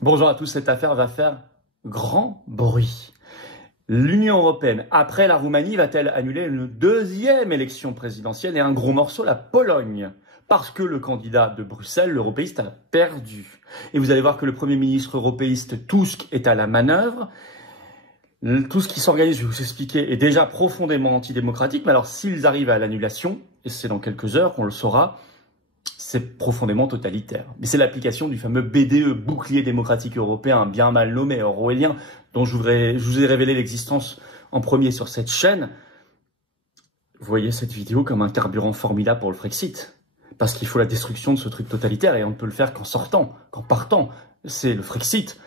Bonjour à tous, cette affaire va faire grand bruit. L'Union européenne, après la Roumanie, va-t-elle annuler une deuxième élection présidentielle et un gros morceau, la Pologne? Parce que le candidat de Bruxelles, l'européiste, a perdu. Et vous allez voir que le Premier ministre européiste Tusk est à la manœuvre. Tout ce qui s'organise, je vais vous expliquer, est déjà profondément antidémocratique. Mais alors, s'ils arrivent à l'annulation, et c'est dans quelques heures qu'on le saura, c'est profondément totalitaire. Mais c'est l'application du fameux BDE, bouclier démocratique européen, bien mal nommé, orwellien, dont je vous ai révélé l'existence en premier sur cette chaîne. Vous voyez cette vidéo comme un carburant formidable pour le Frexit. Parce qu'il faut la destruction de ce truc totalitaire et on ne peut le faire qu'en sortant, qu'en partant. C'est le Frexit.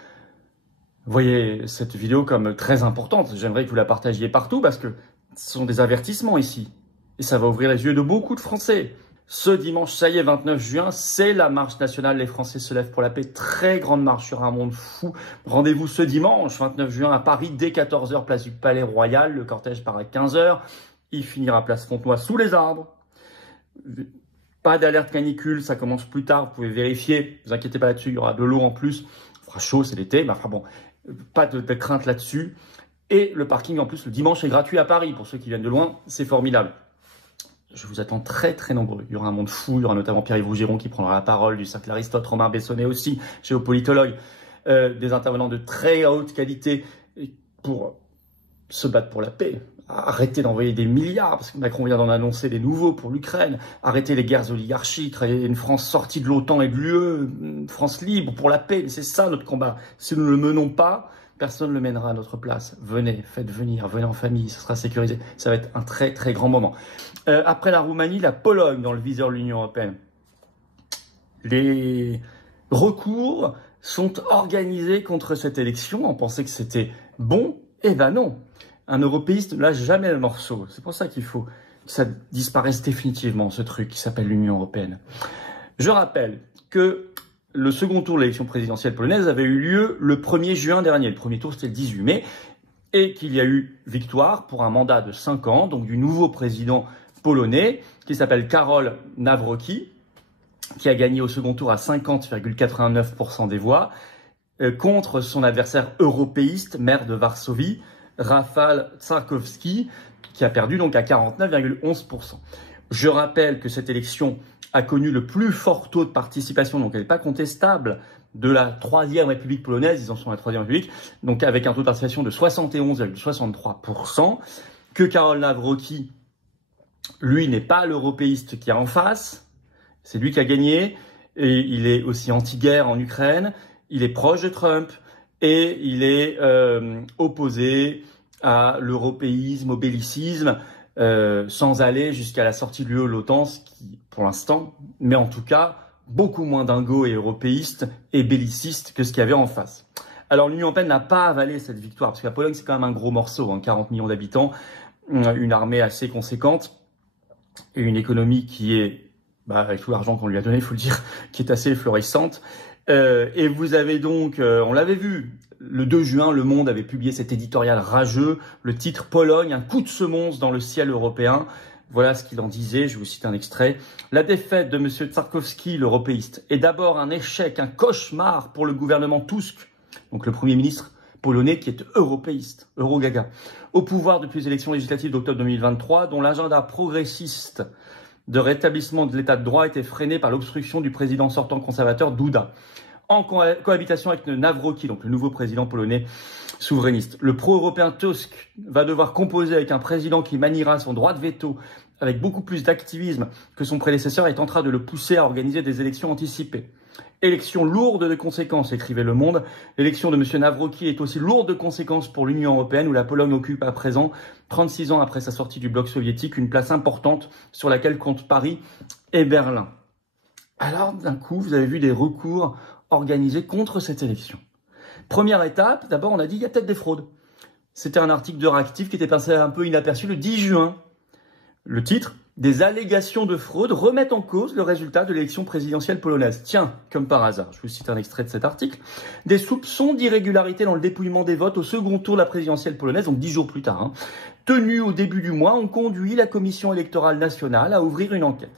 Vous voyez cette vidéo comme très importante. J'aimerais que vous la partagiez partout parce que ce sont des avertissements ici. Et ça va ouvrir les yeux de beaucoup de Français. Ce dimanche, ça y est, 29 juin, c'est la marche nationale. Les Français se lèvent pour la paix. Très grande marche sur un monde fou. Rendez-vous ce dimanche, 29 juin, à Paris, dès 14 h, place du Palais Royal. Le cortège part à 15 h. Il finira place Fontenoy, sous les arbres. Pas d'alerte canicule, ça commence plus tard. Vous pouvez vérifier. Ne vous inquiétez pas là-dessus, il y aura de l'eau en plus. Il fera chaud, c'est l'été, mais enfin bon, pas de crainte là-dessus. Et le parking, en plus, le dimanche est gratuit à Paris. Pour ceux qui viennent de loin, c'est formidable. Je vous attends très très nombreux. Il y aura un monde fou, il y aura notamment Pierre-Yves Rougiron qui prendra la parole, du cercle Aristote, Romain Bessonnet aussi, géopolitologue, des intervenants de très haute qualité pour se battre pour la paix. Arrêtez d'envoyer des milliards, parce que Macron vient d'en annoncer des nouveaux pour l'Ukraine. Arrêtez les guerres oligarchiques, créer une France sortie de l'OTAN et de l'UE, une France libre pour la paix. C'est ça notre combat. Si nous ne le menons pas, personne ne le mènera à notre place. Venez, faites venir, venez en famille, ce sera sécurisé. Ça va être un très très grand moment. Après la Roumanie, la Pologne dans le viseur de l'Union européenne. Les recours sont organisés contre cette élection. On pensait que c'était bon. Eh ben non. Un européiste ne lâche jamais le morceau. C'est pour ça qu'il faut que ça disparaisse définitivement, ce truc qui s'appelle l'Union européenne. Je rappelle que le second tour de l'élection présidentielle polonaise avait eu lieu le 1er juin dernier. Le premier tour, c'était le 18 mai. Et qu'il y a eu victoire pour un mandat de 5 ans, donc du nouveau président polonais, qui s'appelle Karol Nawrocki, qui a gagné au second tour à 50,89% des voix, contre son adversaire européiste, maire de Varsovie, Rafał Trzaskowski, qui a perdu donc à 49,11%. Je rappelle que cette élection a connu le plus fort taux de participation, donc elle n'est pas contestable, de la Troisième République polonaise, ils en sont à la Troisième République, donc avec un taux de participation de 71,63%, que Karol Nawrocki, lui, n'est pas l'européiste qui est en face, c'est lui qui a gagné, et il est aussi anti-guerre en Ukraine, il est proche de Trump, et il est opposé à l'européisme, au bellicisme, sans aller jusqu'à la sortie de l'UE, l'OTAN, ce qui, pour l'instant, mais en tout cas, beaucoup moins dingo et européiste et belliciste que ce qu'il y avait en face. Alors l'Union européenne n'a pas avalé cette victoire, parce que la Pologne, c'est quand même un gros morceau, 40 millions d'habitants, une armée assez conséquente, et une économie qui est, avec tout l'argent qu'on lui a donné, il faut le dire, qui est assez florissante. Et vous avez donc, on l'avait vu, le 2 juin, Le Monde avait publié cet éditorial rageux, le titre « Pologne, un coup de semonce dans le ciel européen ». Voilà ce qu'il en disait, je vous cite un extrait. « La défaite de M. Trzaskowski, l'européiste, est d'abord un échec, un cauchemar pour le gouvernement Tusk, donc le Premier ministre polonais qui est européiste, eurogaga, au pouvoir depuis les élections législatives d'octobre 2023, dont l'agenda progressiste de rétablissement de l'état de droit était freiné par l'obstruction du président sortant conservateur Duda. En cohabitation avec Nawrocki, donc le nouveau président polonais souverainiste. Le pro-européen Tusk va devoir composer avec un président qui maniera son droit de veto avec beaucoup plus d'activisme que son prédécesseur est en train de le pousser à organiser des élections anticipées. Élection lourde de conséquences, écrivait Le Monde. L'élection de M. Nawrocki est aussi lourde de conséquences pour l'Union européenne où la Pologne occupe à présent, 36 ans après sa sortie du bloc soviétique, une place importante sur laquelle comptent Paris et Berlin. Alors d'un coup, vous avez vu des recours organisés contre cette élection. Première étape, d'abord on a dit il y a peut-être des fraudes. C'était un article de Réactif qui était passé un peu inaperçu le 10 juin. Le titre, des allégations de fraude remettent en cause le résultat de l'élection présidentielle polonaise. Tiens, comme par hasard, je vous cite un extrait de cet article. Des soupçons d'irrégularité dans le dépouillement des votes au second tour de la présidentielle polonaise, donc 10 jours plus tard, tenus au début du mois, ont conduit la Commission électorale nationale à ouvrir une enquête.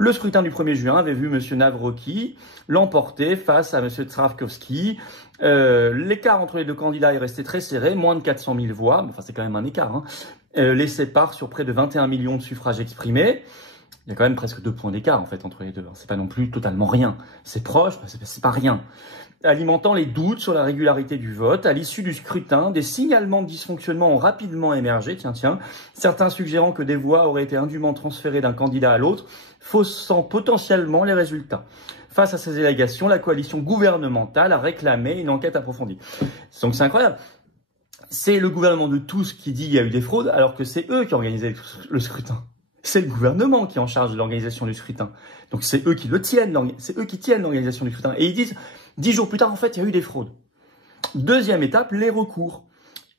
Le scrutin du 1er juin avait vu M. Nawrocki l'emporter face à M. Trzaskowski. L'écart entre les deux candidats est resté très serré, moins de 400 000 voix, enfin c'est quand même un écart, hein, les sépare sur près de 21 millions de suffrages exprimés. Il y a quand même presque 2 points d'écart en fait entre les deux. C'est pas non plus totalement rien. C'est proche, mais c'est pas rien. Alimentant les doutes sur la régularité du vote, à l'issue du scrutin, des signalements de dysfonctionnement ont rapidement émergé, certains suggérant que des voix auraient été indûment transférées d'un candidat à l'autre, faussant potentiellement les résultats. Face à ces allégations, la coalition gouvernementale a réclamé une enquête approfondie. Donc c'est incroyable. C'est le gouvernement de Tusk qui dit qu'il y a eu des fraudes, alors que c'est eux qui ont organisé le scrutin. C'est le gouvernement qui est en charge de l'organisation du scrutin. Donc c'est eux qui le tiennent, c'est eux qui tiennent l'organisation du scrutin. Et ils disent, 10 jours plus tard, en fait, il y a eu des fraudes. Deuxième étape, les recours.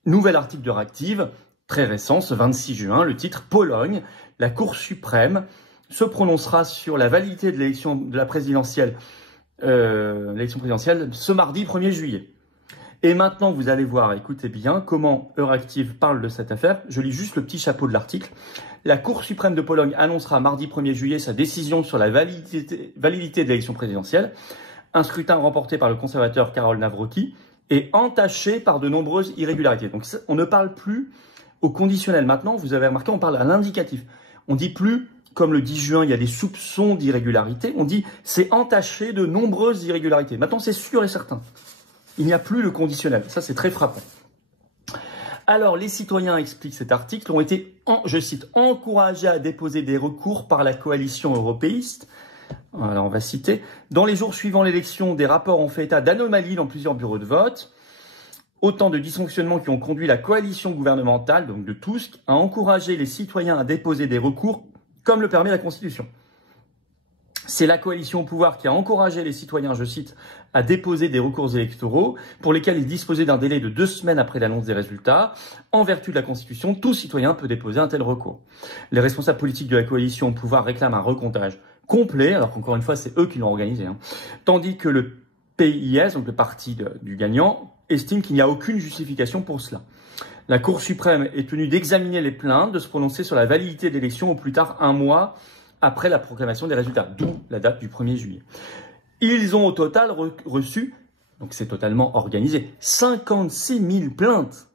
Nouvel article de Réactive, très récent, ce 26 juin, le titre « Pologne, la Cour suprême se prononcera sur la validité de l'élection de la présidentielle, ce mardi 1er juillet ». Et maintenant, vous allez voir, écoutez bien, comment Euractiv parle de cette affaire. Je lis juste le petit chapeau de l'article. La Cour suprême de Pologne annoncera mardi 1er juillet sa décision sur la validité de l'élection présidentielle. Un scrutin remporté par le conservateur Karol Nawrocki est entaché par de nombreuses irrégularités. Donc, on ne parle plus au conditionnel. Maintenant, vous avez remarqué, on parle à l'indicatif. On dit plus, comme le 10 juin, il y a des soupçons d'irrégularité. On dit, c'est entaché de nombreuses irrégularités. Maintenant, c'est sûr et certain. Il n'y a plus le conditionnel. Ça, c'est très frappant. Alors, les citoyens, explique cet article, ont été, je cite, encouragés à déposer des recours par la coalition européiste. Alors, on va citer. Dans les jours suivant l'élection, des rapports ont fait état d'anomalies dans plusieurs bureaux de vote. Autant de dysfonctionnements qui ont conduit la coalition gouvernementale, donc de Tusk, à encourager les citoyens à déposer des recours, comme le permet la Constitution. C'est la coalition au pouvoir qui a encouragé les citoyens, je cite, à déposer des recours électoraux pour lesquels ils disposaient d'un délai de 2 semaines après l'annonce des résultats. En vertu de la Constitution, tout citoyen peut déposer un tel recours. Les responsables politiques de la coalition au pouvoir réclament un recomptage complet, alors qu'encore une fois, c'est eux qui l'ont organisé, tandis que le PIS, donc le parti du gagnant, estime qu'il n'y a aucune justification pour cela. La Cour suprême est tenue d'examiner les plaintes, de se prononcer sur la validité de l'élection au plus tard 1 mois après la proclamation des résultats, d'où la date du 1er juillet. Ils ont au total reçu, donc c'est totalement organisé, 56 000 plaintes.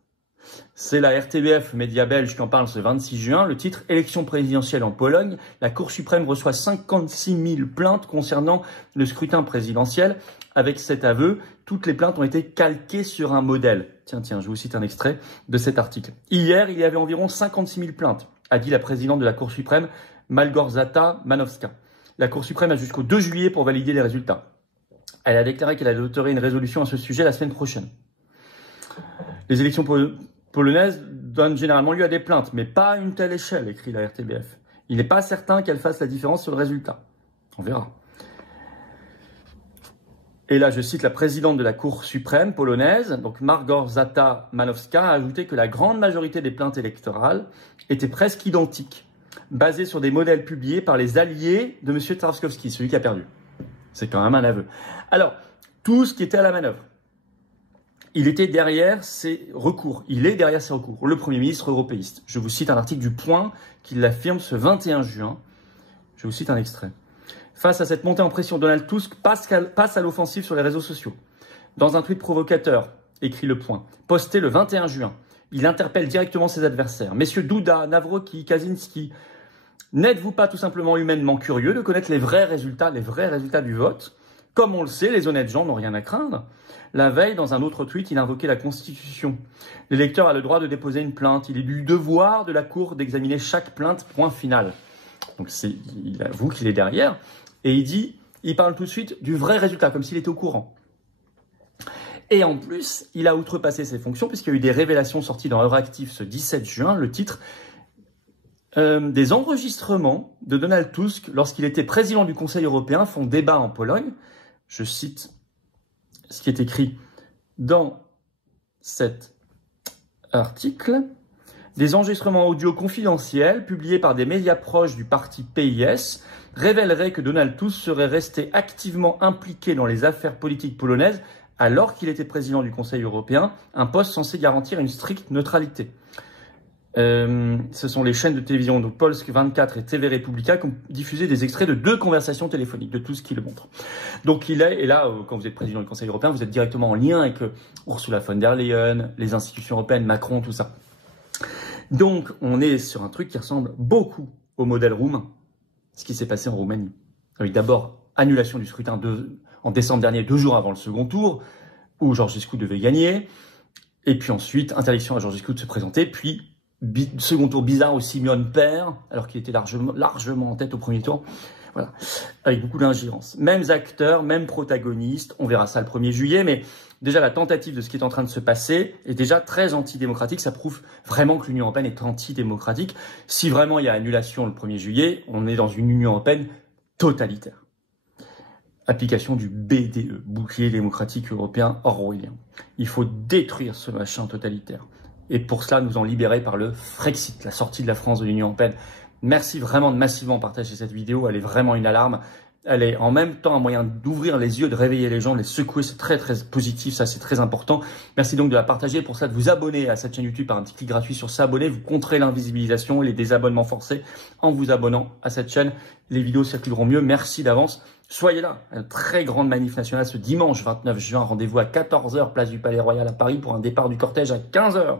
C'est la RTBF, média belge, qui en parle ce 26 juin. Le titre « Élection présidentielle en Pologne ». La Cour suprême reçoit 56 000 plaintes concernant le scrutin présidentiel. Avec cet aveu, toutes les plaintes ont été calquées sur un modèle. Tiens, je vous cite un extrait de cet article. Hier, il y avait environ 56 000 plaintes, a dit la présidente de la Cour suprême, Małgorzata Manowska. La Cour suprême a jusqu'au 2 juillet pour valider les résultats. Elle a déclaré qu'elle adopterait une résolution à ce sujet la semaine prochaine. Les élections polonaises donnent généralement lieu à des plaintes, mais pas à une telle échelle, écrit la RTBF. Il n'est pas certain qu'elle fasse la différence sur le résultat. On verra. Et là, je cite la présidente de la Cour suprême polonaise, donc Małgorzata Manowska, a ajouté que la grande majorité des plaintes électorales étaient presque identiques, basées sur des modèles publiés par les alliés de M. Trzaskowski, celui qui a perdu. C'est quand même un aveu. Alors, tout ce qui était à la manœuvre, il était derrière ces recours. Il est derrière ces recours. Le Premier ministre européiste. Je vous cite un article du Point qui l'affirme ce 21 juin. Je vous cite un extrait. Face à cette montée en pression, Donald Tusk passe à l'offensive sur les réseaux sociaux. Dans un tweet provocateur, écrit Le Point, posté le 21 juin, il interpelle directement ses adversaires. Messieurs Duda, Nawrocki, Kaczynski, n'êtes-vous pas tout simplement humainement curieux de connaître les vrais résultats du vote? Comme on le sait, les honnêtes gens n'ont rien à craindre. La veille, dans un autre tweet, il invoquait la Constitution. L'électeur a le droit de déposer une plainte. Il est du devoir de la Cour d'examiner chaque plainte, point final. Donc il avoue qu'il est derrière. Et il parle tout de suite du vrai résultat, comme s'il était au courant. Et en plus, il a outrepassé ses fonctions, puisqu'il y a eu des révélations sorties dans Euractiv ce 17 juin, le titre des enregistrements de Donald Tusk lorsqu'il était président du Conseil européen font débat en Pologne. Je cite ce qui est écrit dans cet article. Des enregistrements audio confidentiels publiés par des médias proches du parti PIS révéleraient que Donald Tusk serait resté activement impliqué dans les affaires politiques polonaises alors qu'il était président du Conseil européen, un poste censé garantir une stricte neutralité. Ce sont les chaînes de télévision, donc Polsk 24 et TV Republika, qui ont diffusé des extraits de 2 conversations téléphoniques, de tout ce qui le montre. Donc et là, quand vous êtes président du Conseil européen, vous êtes directement en lien avec Ursula von der Leyen, les institutions européennes, Macron, tout ça. Donc on est sur un truc qui ressemble beaucoup au modèle roumain, ce qui s'est passé en Roumanie. Avec d'abord annulation du scrutin en décembre dernier, 2 jours avant le second tour, où Georgescu devait gagner, et puis ensuite interdiction à Georgescu de se présenter, puis second tour bizarre où Simeon perd, alors qu'il était largement en tête au premier tour. Voilà, avec beaucoup d'ingérence. Mêmes acteurs, mêmes protagonistes, on verra ça le 1er juillet, mais déjà la tentative de ce qui est en train de se passer est déjà très antidémocratique. Ça prouve vraiment que l'Union européenne est antidémocratique. Si vraiment il y a annulation le 1er juillet, on est dans une Union européenne totalitaire. Application du BDE, bouclier démocratique européen orwellien. Il faut détruire ce machin totalitaire. Et pour cela, nous en libérer par le Frexit, la sortie de la France de l'Union européenne. Merci vraiment de massivement partager cette vidéo. Elle est vraiment une alarme. Elle est en même temps un moyen d'ouvrir les yeux, de réveiller les gens, de les secouer. C'est très, très positif. Ça, c'est très important. Merci donc de la partager. Pour ça, de vous abonner à cette chaîne YouTube par un petit clic gratuit sur s'abonner. Vous contrez l'invisibilisation et les désabonnements forcés en vous abonnant à cette chaîne. Les vidéos circuleront mieux. Merci d'avance. Soyez là. Une très grande manif nationale ce dimanche 29 juin. Rendez-vous à 14 h, place du Palais Royal à Paris pour un départ du cortège à 15 h.